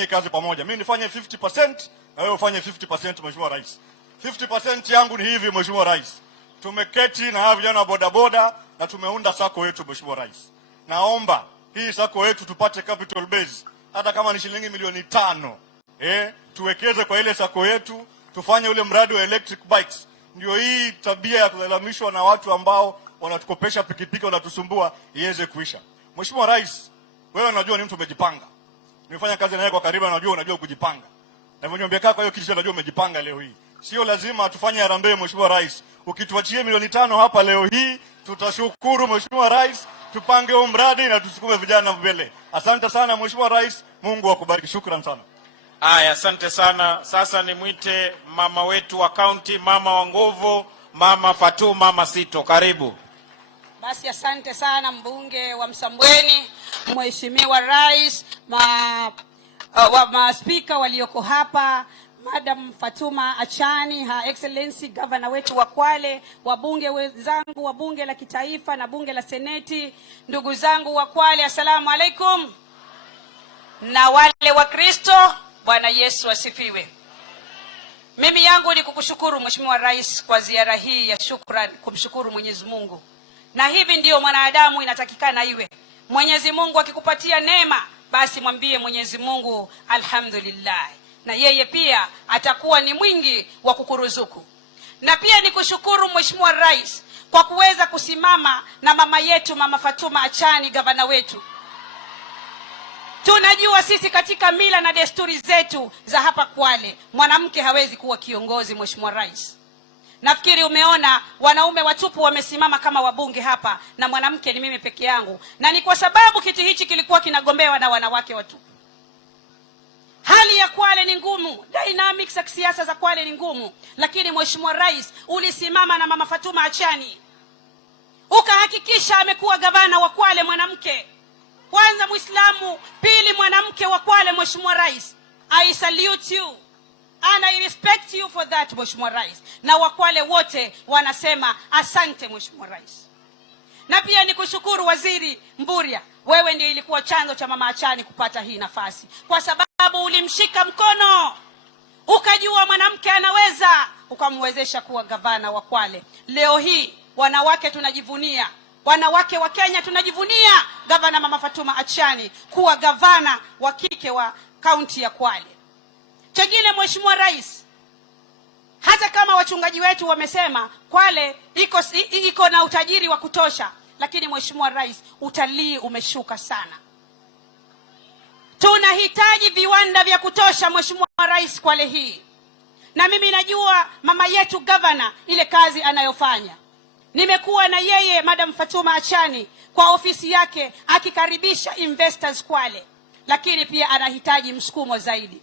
tufanye kazi pamoja. Mimi nifanye 50% na wewe ufanye 50%, Mheshimiwa Rais. 50% yangu ni hivi, Mheshimiwa Rais. Tumeketi na hawa vijana wa bodaboda na tumeunda sako yetu, Mheshimiwa Rais. Naomba hii sako yetu tupate capital base, hata kama ni shilingi milioni 5. Tuwekeze kwa ile sako yetu, tufanye ule mradi wa electric bikes. Ndio hii tabia ya kulalamishwa na watu ambao wanatukopesha pikipiki wanatusumbua iweze kuisha. Mheshimiwa Rais, wewe unajua ni mtu umejipanga. Nimefanya kazi na yeye kwa karibu, unajua kujipanga. Na hivyo niambia kwa hiyo kitu unajua umejipanga leo hii. Sio lazima tufanye harambee, Mheshimiwa Rais. Ukituachie milioni 5 hapa leo hii, tutashukuru Mheshimiwa Rais, tupange huo mradi na tusukume vijana mbele. Asante sana Mheshimiwa Rais, Mungu akubariki. Shukrani sana. Aya, asante sana. Sasa nimwite mama wetu wa kaunti, mama wa nguvu, Mama Fatuma Masito. Karibu. Basi asante sana mbunge wa Msambweni, Mheshimiwa Rais, speaker walioko hapa, Madam Fatuma Achani, Her Excellency Governor wetu wa Kwale, wabunge wenzangu wa bunge la kitaifa na bunge la seneti, ndugu zangu wa Kwale, asalamu alaikum. Na wale wa Kristo, Bwana Yesu asifiwe. Mimi yangu ni kukushukuru Mheshimiwa Rais kwa ziara hii ya shukrani, kumshukuru Mwenyezi Mungu. Na hivi ndio mwanadamu inatakikana iwe. Mwenyezi Mungu akikupatia neema, basi mwambie Mwenyezi Mungu alhamdulillah. Na yeye pia atakuwa ni mwingi wa kukuruzuku. Na pia nikushukuru Mheshimiwa Rais kwa kuweza kusimama na mama yetu Mama Fatuma Achani, gavana wetu. Tunajua sisi katika mila na desturi zetu za hapa Kwale, mwanamke hawezi kuwa kiongozi, Mheshimiwa Rais. Nafikiri umeona wanaume watupu wamesimama kama wabunge hapa na mwanamke ni mimi peke yangu. Na ni kwa sababu kiti hichi kilikuwa kinagombewa na wanawake watupu. Hali ya Kwale ni ngumu, dynamics za siasa za Kwale ni ngumu, lakini Mheshimiwa Rais ulisimama na Mama Fatuma Achani. Ukahakikisha amekuwa gavana wa Kwale mwanamke. Kwanza Muislamu, pili mwanamke wa Kwale, Mheshimiwa Rais. I salute you and I respect you for that, Mheshimiwa Rais. Na Wakwale wote wanasema asante Mheshimiwa Rais. Na pia nikushukuru Waziri Mburia, wewe ndiye ilikuwa chanzo cha Mama Achani kupata hii nafasi, kwa sababu ulimshika mkono, ukajua mwanamke anaweza, ukamwezesha kuwa gavana wa Kwale. Leo hii wanawake tunajivunia, wanawake wa Kenya tunajivunia gavana Mama Fatuma Achani kuwa gavana wa kike wa kaunti ya Kwale. Chengine Mheshimiwa Rais, hata kama wachungaji wetu wamesema Kwale iko na utajiri wa kutosha, lakini Mheshimiwa Rais, utalii umeshuka sana. Tunahitaji viwanda vya kutosha Mheshimiwa Rais Kwale hii. Na mimi najua mama yetu gavana ile kazi anayofanya. Nimekuwa na yeye Madam Fatuma Achani kwa ofisi yake akikaribisha investors Kwale, lakini pia anahitaji msukumo zaidi.